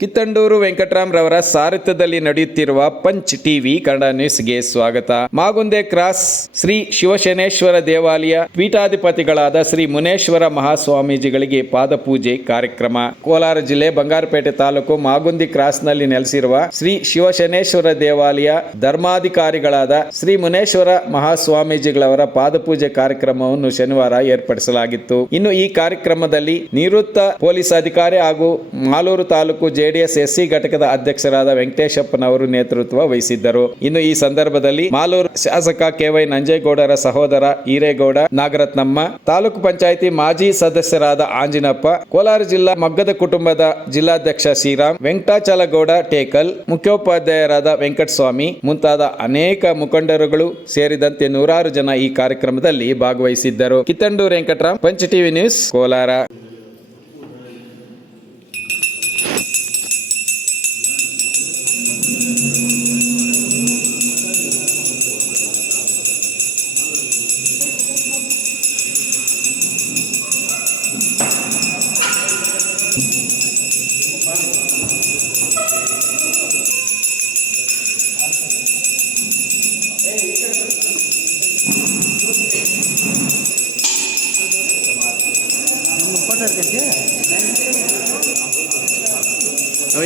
ಕಿತ್ತಂಡೂರು ವೆಂಕಟರಾಮ್ ರವರ ಸಾರಥ್ಯದಲ್ಲಿ ನಡೆಯುತ್ತಿರುವ punch TV Kannada ನ್ಯೂಸ್ಗೆ ಸ್ವಾಗತ. ಮಾಗುಂದೆ ಕ್ರಾಸ್ ಶ್ರೀ ಶಿವಶನೇಶ್ವರ ದೇವಾಲಯ ಪೀಠಾಧಿಪತಿಗಳಾದ ಶ್ರೀ ಮುನೇಶ್ವರ ಮಹಾಸ್ವಾಮೀಜಿಗಳಿಗೆ ಪಾದಪೂಜೆ ಕಾರ್ಯಕ್ರಮ. ಕೋಲಾರ ಜಿಲ್ಲೆ ಬಂಗಾರಪೇಟೆ ತಾಲೂಕು ಮಾಗುಂದಿ ಕ್ರಾಸ್ನಲ್ಲಿ ನೆಲೆಸಿರುವ ಶ್ರೀ ಶಿವಶನೇಶ್ವರ ದೇವಾಲಯ ಧರ್ಮಾಧಿಕಾರಿಗಳಾದ ಶ್ರೀ ಮುನೇಶ್ವರ ಮಹಾಸ್ವಾಮೀಜಿಗಳವರ ಪಾದಪೂಜೆ ಕಾರ್ಯಕ್ರಮವನ್ನು ಶನಿವಾರ ಏರ್ಪಡಿಸಲಾಗಿತ್ತು. ಇನ್ನು ಈ ಕಾರ್ಯಕ್ರಮದಲ್ಲಿ ನಿವೃತ್ತ ಪೊಲೀಸ್ ಅಧಿಕಾರಿ ಹಾಗೂ ಮಾಲೂರು ತಾಲೂಕು ಜೆಡಿಎಸ್ ಎಸ್ಸಿ ಘಟಕದ ಅಧ್ಯಕ್ಷರಾದ ವೆಂಕಟೇಶಪ್ಪನವರು ನೇತೃತ್ವ ವಹಿಸಿದ್ದರು. ಇನ್ನು ಈ ಸಂದರ್ಭದಲ್ಲಿ ಮಾಲೂರು ಶಾಸಕ ಕೆ.ವೈ. ನಂಜೇಗೌಡರ ಸಹೋದರ ಈರೇಗೌಡ ನಾಗರತ್ನಮ್ಮ, ತಾಲೂಕು ಪಂಚಾಯಿತಿ ಮಾಜಿ ಸದಸ್ಯರಾದ ಆಂಜಿನಪ್ಪ, ಕೋಲಾರ ಜಿಲ್ಲಾ ಮಗ್ಗದ ಕುಟುಂಬದ ಜಿಲ್ಲಾಧ್ಯಕ್ಷ ಶ್ರೀರಾಮ್, ವೆಂಕಟಾಚಲಗೌಡ ಟೇಕಲ್, ಮುಖ್ಯೋಪಾಧ್ಯಾಯರಾದ ವೆಂಕಟಸ್ವಾಮಿ ಮುಂತಾದ ಅನೇಕ ಮುಖಂಡರುಗಳು ಸೇರಿದಂತೆ ನೂರಾರು ಜನ ಈ ಕಾರ್ಯಕ್ರಮದಲ್ಲಿ ಭಾಗವಹಿಸಿದ್ದರು. Kittandur Venkatram, punch TV news, Kolar.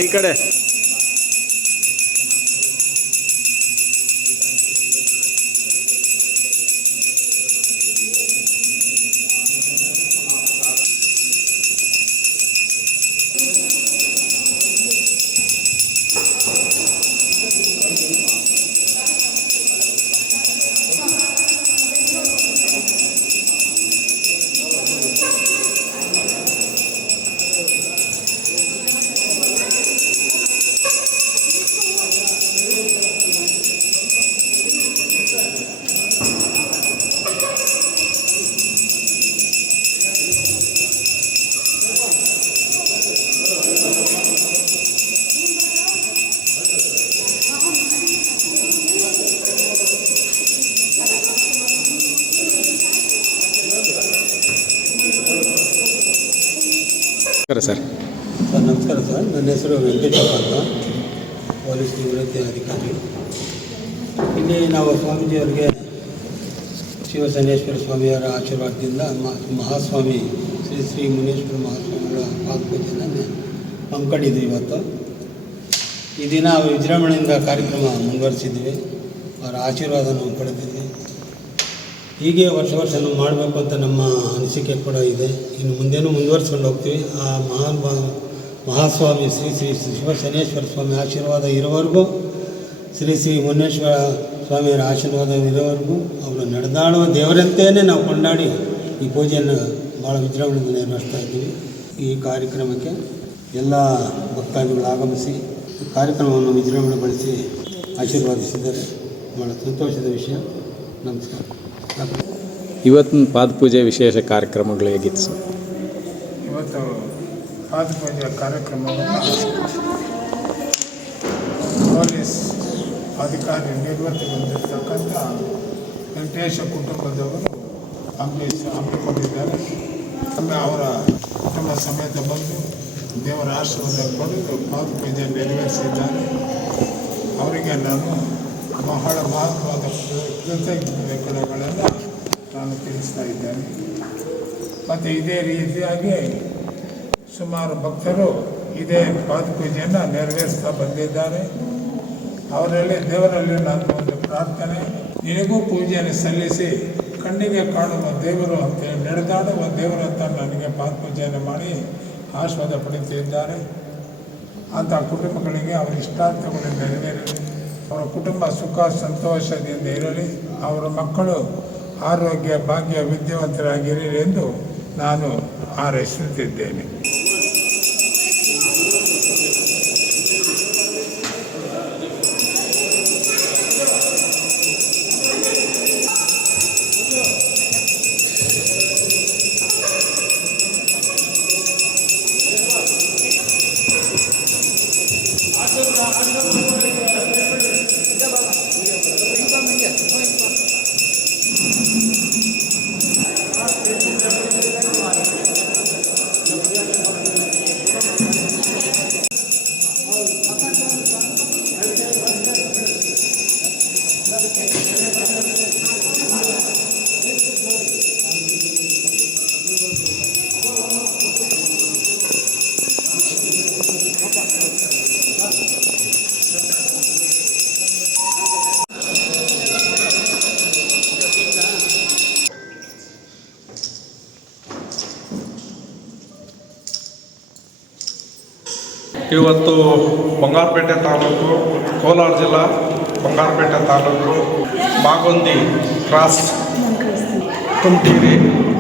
ಈ ಕಡೆ ಸರ್. ನಮಸ್ಕಾರ ಸರ್. ನನ್ನ ಹೆಸರು ವೆಂಕಟೇಶಪ್ಪ ಅಂತ, ಪೊಲೀಸ್ ನಿವೃತ್ತಿ ಅಧಿಕಾರಿ. ಇಲ್ಲಿ ನಾವು ಸ್ವಾಮೀಜಿಯವರಿಗೆ ಶಿವಶನೇಶ್ವರ ಸ್ವಾಮಿಯವರ ಆಶೀರ್ವಾದದಿಂದ ಮಹಾಸ್ವಾಮಿ ಶ್ರೀ ಶ್ರೀ ಮುನೇಶ್ವರ ಮಹಾಸ್ವಾಮಿಗಳ ಪಾದಪೂಜೆಯನ್ನು ಹಮ್ಮಿಕೊಂಡಿದ್ವಿ. ಇವತ್ತು ಈ ದಿನ ವಿಜೃಂಭಣೆಯಿಂದ ಕಾರ್ಯಕ್ರಮ ಮುಂದುವರಿಸಿದ್ವಿ. ಅವರ ಆಶೀರ್ವಾದ ನಾವು ಪಡೆದಿದ್ವಿ. ಹೀಗೆ ವರ್ಷ ವರ್ಷ ನಾವು ಮಾಡಬೇಕು ಅಂತ ನಮ್ಮ ಅನಿಸಿಕೆ ಕೂಡ ಇದೆ. ಇನ್ನು ಮುಂದೇನೂ ಮುಂದುವರಿಸ್ಕೊಂಡು ಹೋಗ್ತೀವಿ. ಆ ಮಹಾಸ್ವಾಮಿ ಶ್ರೀ ಶ್ರೀ ಶಿವಶನೇಶ್ವರ ಸ್ವಾಮಿ ಆಶೀರ್ವಾದ ಇರೋವರೆಗೂ, ಶ್ರೀ ಶ್ರೀ ಮುನೇಶ್ವರ ಸ್ವಾಮಿಯವರ ಆಶೀರ್ವಾದ ಇರೋವರೆಗೂ ಅವರು ನಡೆದಾಡುವ ದೇವರಂತೆಯೇ ನಾವು ಕೊಂಡಾಡಿ ಈ ಪೂಜೆಯನ್ನು ಭಾಳ ವಿಜೃಂಭಣೆಯಿಂದ ನಿರ್ವಹಿಸ್ತಾ ಇದ್ದೀವಿ. ಈ ಕಾರ್ಯಕ್ರಮಕ್ಕೆ ಎಲ್ಲ ಭಕ್ತಾದಿಗಳು ಆಗಮಿಸಿ ಕಾರ್ಯಕ್ರಮವನ್ನು ವಿಜೃಂಭಣೆಗೊಳಿಸಿ ಆಶೀರ್ವಾದಿಸಿದ್ದಾರೆ. ಭಾಳ ಸಂತೋಷದ ವಿಷಯ. ನಮಸ್ಕಾರ. ಇವತ್ತಿನ ಪಾದಪೂಜೆ ವಿಶೇಷ ಕಾರ್ಯಕ್ರಮಗಳು ಹೇಗಿತ್ತು ಸರ್? ಇವತ್ತು ಪಾದಪೂಜೆ ಕಾರ್ಯಕ್ರಮವನ್ನು ಪೊಲೀಸ್ ಅಧಿಕಾರಿ ನಿವೃತ್ತಿ ಹೊಂದಿರತಕ್ಕಂಥ ವೆಂಕಟೇಶ ಕುಟುಂಬದವರು ಹಮ್ಮಿಕೊಂಡಿದ್ದಾರೆ. ಅವರ ಕುಟುಂಬ ಸಮೇತ ಬಂದು ದೇವರ ಆಶೀರ್ವಾದ ಪಡೆದು ಪಾದಪೂಜೆ ನೆರವೇರಿಸಿದ್ದಾರೆ. ಅವರಿಗೆ ನಾನು ಬಹಳ ಮಹತ್ವದ ಕೃತಜ್ಞತೆಗಳನ್ನು ನಾನು ತಿಳಿಸ್ತಾ ಇದ್ದೇನೆ. ಮತ್ತು ಇದೇ ರೀತಿಯಾಗಿ ಸುಮಾರು ಭಕ್ತರು ಇದೇ ಪಾದಪೂಜೆಯನ್ನು ನೆರವೇರಿಸ್ತಾ ಬಂದಿದ್ದಾರೆ. ಅವರಲ್ಲಿ ದೇವರಲ್ಲಿ ನನ್ನ ಒಂದು ಪ್ರಾರ್ಥನೆ, ನಿನಗೂ ಪೂಜೆಯನ್ನು ಸಲ್ಲಿಸಿ ಕಣ್ಣಿಗೆ ಕಾಣುವ ದೇವರು ಅಂತ ನಡೆದಾಡುವ ದೇವರು ಅಂತ ನನಗೆ ಪಾದಪೂಜೆಯನ್ನು ಮಾಡಿ ಆಶೀರ್ವಾದ ಪಡೆಯುತ್ತಿದ್ದಾರೆ. ಅಂಥ ಕುಟುಂಬಗಳಿಗೆ ಅವರ ಇಷ್ಟಾರ್ಥಗಳು ನೆರವೇರಲಿ, ಅವರ ಕುಟುಂಬ ಸುಖ ಸಂತೋಷದಿಂದ ಇರಲಿ, ಅವರ ಮಕ್ಕಳು ಆರೋಗ್ಯ ಭಾಗ್ಯ ವಿದ್ಯಾವಂತರಾಗಿರಲಿ ಎಂದು ನಾನು ಹಾರೈಸುತ್ತಿದ್ದೇನೆ. ಇವತ್ತು ಬಂಗಾರಪೇಟೆ ತಾಲೂಕು, ಕೋಲಾರ ಜಿಲ್ಲಾ ಬಂಗಾರಪೇಟೆ ತಾಲೂಕು, ಮಾಗುಂದಿ ಕ್ರಾಸ್, ತುಮಟೀರಿ.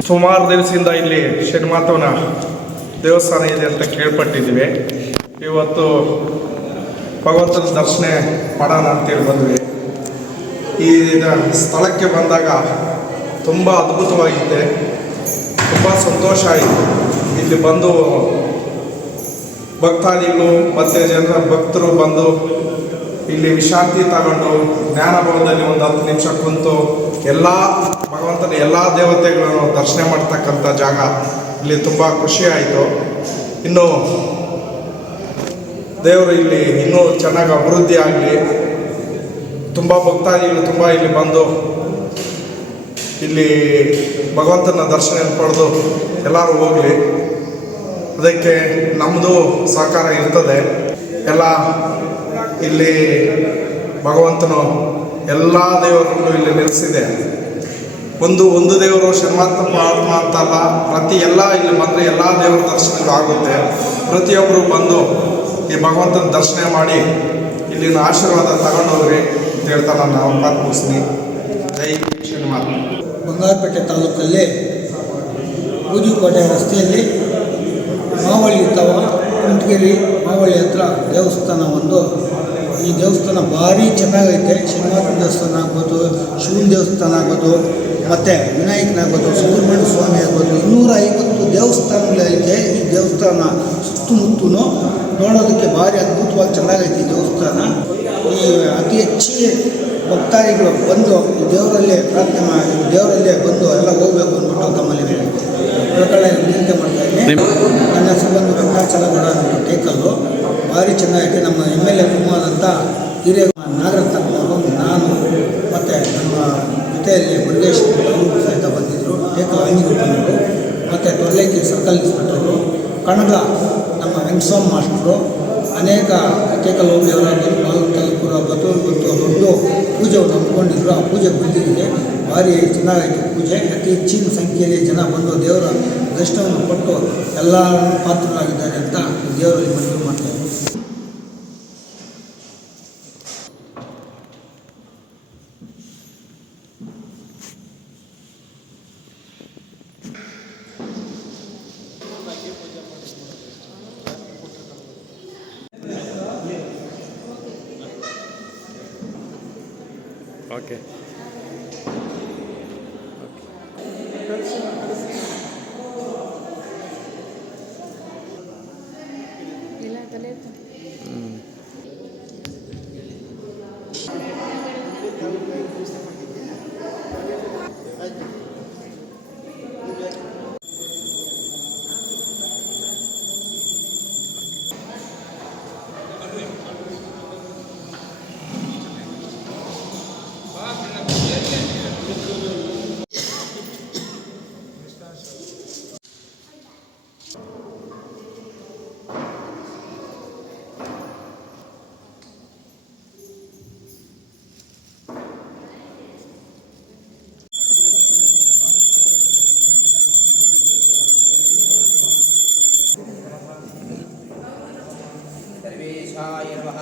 ಸುಮಾರು ದಿವಸದಿಂದ ಇಲ್ಲಿ ಶನಿಮಾತವನ ದೇವಸ್ಥಾನ ಇದೆ ಅಂತ ಕೇಳ್ಪಟ್ಟಿದ್ದೀವಿ. ಇವತ್ತು ಭಗವಂತನ ದರ್ಶನ ಮಾಡೋಣ ಅಂತೇಳಿ ಬಂದ್ವಿ. ಈ ಸ್ಥಳಕ್ಕೆ ಬಂದಾಗ ತುಂಬ ಅದ್ಭುತವಾಗಿದೆ, ತುಂಬ ಸಂತೋಷ ಆಯಿತು. ಇಲ್ಲಿ ಬಂದು ಭಕ್ತಾದಿಗಳು ಮತ್ತು ಭಕ್ತರು ಬಂದು ಇಲ್ಲಿ ವಿಶ್ರಾಂತಿ ತಗೊಂಡು ಜ್ಞಾನಭವನದಲ್ಲಿ ಒಂದು 10 ನಿಮಿಷ ಕುಂತು ಎಲ್ಲ ಭಗವಂತನ ಎಲ್ಲ ದೇವತೆಗಳನ್ನು ದರ್ಶನ ಮಾಡ್ತಕ್ಕಂಥ ಜಾಗ. ಇಲ್ಲಿ ತುಂಬ ಖುಷಿ ಆಯಿತು. ಇನ್ನು ದೇವರು ಇಲ್ಲಿ ಇನ್ನೂ ಚೆನ್ನಾಗಿ ಅಭಿವೃದ್ಧಿ ಆಗಲಿ. ತುಂಬ ಭಕ್ತಾದಿಗಳು ತುಂಬ ಇಲ್ಲಿ ಬಂದು ಇಲ್ಲಿ ಭಗವಂತನ ದರ್ಶನ ಪಡೆದು ಎಲ್ಲರೂ ಹೋಗಲಿ. ಅದಕ್ಕೆ ನಮ್ಮದು ಸಹಕಾರ ಇರ್ತದೆ. ಎಲ್ಲ ಇಲ್ಲಿ ಭಗವಂತನು ಎಲ್ಲ ದೇವರುಗಳು ಇಲ್ಲಿ ನೆಲೆಸಿದೆ. ಒಂದು ದೇವರು ಶರ್ಮಾತ್ಮ ಆತ್ಮ ಅಂತಲ್ಲ, ಪ್ರತಿ ಎಲ್ಲ ಇಲ್ಲಿ ಬಂದರೆ ಎಲ್ಲ ದೇವರ ದರ್ಶನಗಳು ಆಗುತ್ತೆ. ಪ್ರತಿಯೊಬ್ಬರು ಬಂದು ಈ ಭಗವಂತನ ದರ್ಶನ ಮಾಡಿ ಇಲ್ಲಿನ ಆಶೀರ್ವಾದ ತಗೊಂಡೋಗ್ರಿ ಅಂತ ಹೇಳ್ತಾ ನಾನು ಮಾತು ಮುಗಿಸ್ತೀನಿ. ಜೈ ಶನಿಮಾತ್ಮ. ಬಂಗಾರಪೇಟೆ ತಾಲೂಕಲ್ಲಿ ಪೂಜಿಕೋಟೆ ರಸ್ತೆಯಲ್ಲಿ ಮಾವಳ್ಳಿ ತವ ಕುಂಟಗಿರಿ ಮಾವಳ್ಳಿ ಹತ್ರ ದೇವಸ್ಥಾನ ಒಂದು. ಈ ದೇವಸ್ಥಾನ ಭಾರಿ ಚೆನ್ನಾಗೈತೆ. ಶನಿವಾರ ದೇವಸ್ಥಾನ ಆಗ್ಬೋದು, ಶಿವನ ದೇವಸ್ಥಾನ ಆಗ್ಬೋದು, ಮತ್ತು ವಿನಾಯಕನಾಗ್ಬೋದು, ಸುಬ್ರಹ್ಮಣ್ಯ ಸ್ವಾಮಿ ಆಗ್ಬೋದು, 250 ದೇವಸ್ಥಾನಗಳೈತೆ. ಈ ದೇವಸ್ಥಾನ ಸುತ್ತಮುತ್ತೂ ನೋಡೋದಕ್ಕೆ ಭಾರಿ ಅದ್ಭುತವಾಗಿ ಚೆನ್ನಾಗೈತೆ ಈ ದೇವಸ್ಥಾನ. ಈ ಅತಿ ಹೆಚ್ಚಿಗೆ ಭಕ್ತಾದಿಗಳು ಬಂದು ಈ ದೇವರಲ್ಲೇ ಪ್ರಾರ್ಥನೆ ಮಾಡಿ ದೇವರಲ್ಲೇ ಬಂದು ಎಲ್ಲ ಹೋಗಬೇಕು ಅಂದ್ಬಿಟ್ಟು ತಮ್ಮಲ್ಲಿ ಪ್ರಕರಣ ವಿನಂತಿ ಮಾಡ್ತಾಯಿದ್ದೀನಿ. ನನ್ನ ಹೆಸರು ಬಂದು ವೆಂಕಟಾಚಲಗೌಡ ಅಂತ ಟೇಕಲ್ಲು. ಭಾರಿ ಚೆನ್ನಾಗೈತೆ. ನಮ್ಮ MLA ಕುಮಾರಂಥ ಹಿರಿಯ ನಾಗರತ್ನವರು, ನಾನು ಮತ್ತು ನಮ್ಮ ಜೊತೆಯಲ್ಲಿ ಮುರುಗೇಶ್ ಅವರು ಸಹಿತ ಬಂದಿದ್ದರು. ಟೇಕಲ್ ಅಂಜಿಗುಪ್ಪನವರು ಮತ್ತು ತೊರ್ಲೇಕಿ ಸರ್ಕಲ್ ಇನ್ಸ್ಪೆಕ್ಟರು, ಕಣಗ ನಮ್ಮ ವೆಂಕಟಸ್ವಾಮಿ ಮಾಸ್ಟರು, ಅನೇಕ ಟೇಕಲ್ ಹೋಗಿಯವರ ತಾಲೂಕುರ ಬತ್ತೂರು ದೊಡ್ಡ ಪೂಜೆಯನ್ನು ಹಮ್ಮಿಕೊಂಡಿದ್ರು. ಆ ಪೂಜೆ ಬಂದಿದ್ದೆ ಭಾರಿ ಚೆನ್ನಾಗಾಯಿತು ಪೂಜೆ. ಅತಿ ಹೆಚ್ಚಿನ ಸಂಖ್ಯೆಯಲ್ಲಿ ಜನ ಬಂದು ದೇವರ ದರ್ಶನವನ್ನು ಕೊಟ್ಟು ಎಲ್ಲ ಪಾತ್ರರಾಗಿದ್ದಾರೆ ಅಂತ ದೇವರಲ್ಲಿ ಮನವಿ ಮಾಡ್ತಾರೆ. ಓಕೆ. ಸರ್ವೇಶಾಯ ನಮಃ.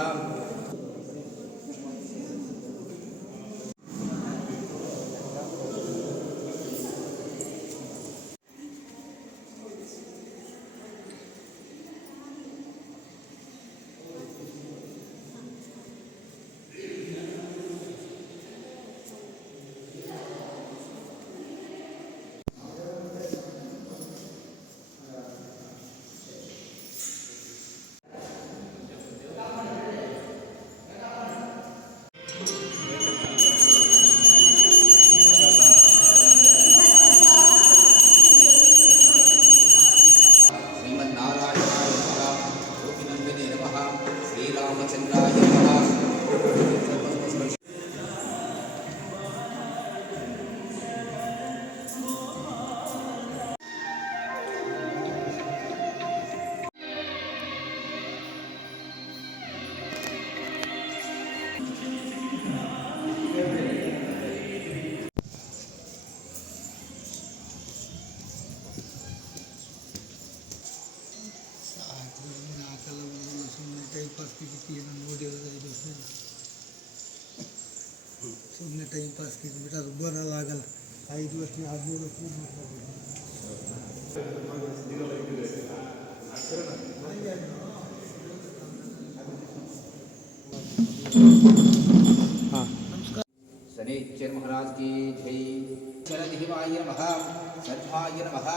ಪಾಸ್ಗೆ ಗಿಕ್ಕಿ ಏನೋ ನೋಡಿರೋದು 5 ವರ್ಷ ಸುಮ್ಮನೆ ಟೈಮ್ ಪಾಸ್ಗೆ ಬಿಟ್ಟು ಅದು ಬೋರಲ್ಲಿ ಆಗಲ್ಲ. 5 ವರ್ಷ 13 ವರ್ಷ ನೋಡ್ಕೋಬೋದು. शनिश्चर महाराज की जय। शरदिवाय नमः, सर्वाय नमः।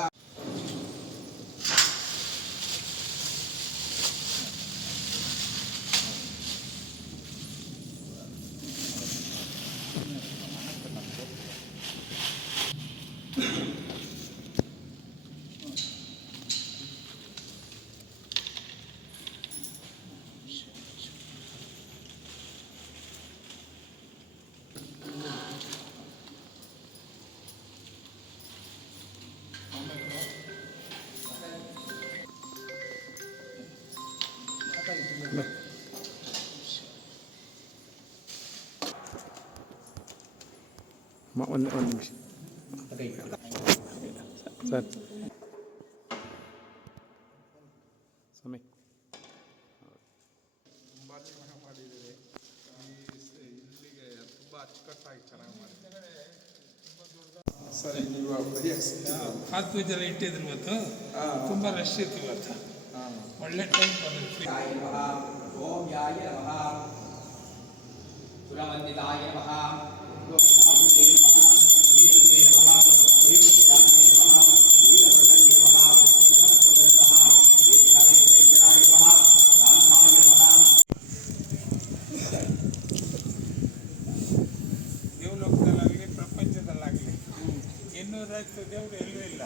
ಒಂದು ನಿಮಿಷ ಸರ್ ಸಮಯ ತುಂಬ ಚೆನ್ನಾಗಿ ಮಾಡಿದ್ದೀರಿ. ಇಲ್ಲಿಗೆ ತುಂಬ ಅಚ್ಚುಕಟ್ಟಾಗಿ ಚೆನ್ನಾಗಿ ಮಾಡಿದ್ದಾರೆ. ಸರಿ, ನೀವು ಆತ್ಮೀಯದಲ್ಲಿ ಇಟ್ಟಿದ್ರು ಇವತ್ತು ತುಂಬ ರಶ್ ಇತ್ತು ಇವತ್ತು. ಒಳ್ಳೆ ಟೈಮ್ ಬಂದಿತ್ತು. याय नमः, ओम्याय नमः, सुरवन्दिताय नमः, लोकनाथुते नमः, वेदुते नमः, देवसिद्धान्ते नमः, नीलवर्णने नमः, धनकोदरे नमः, देशादेशेश्वराय नमः, दान्ताय नमः। ದೇವಲೋಕದಲ್ಲಾಗಲಿ ಪ್ರಪಂಚದಲ್ಲಾಗಲಿ 250 ದೇವರು ಎಲ್ಲೂ ಇಲ್ಲ.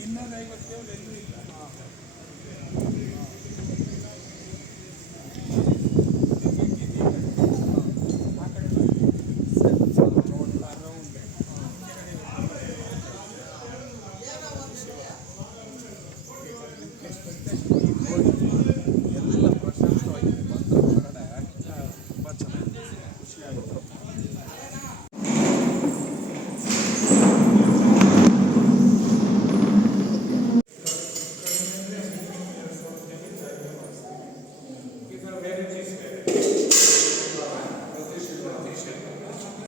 250 ದೇವರು ಎಲ್ಲೂ ಇಲ್ಲ. ಎಲ್ಲ ಪ್ರಶಾಂತವಾಗಿ ಬಂದ ಹೊರಗಡೆ ತುಂಬ ಚೆನ್ನಾಗಿ ಖುಷಿಯಾಗಿತ್ತು. ಇದರ ಬೇರೆ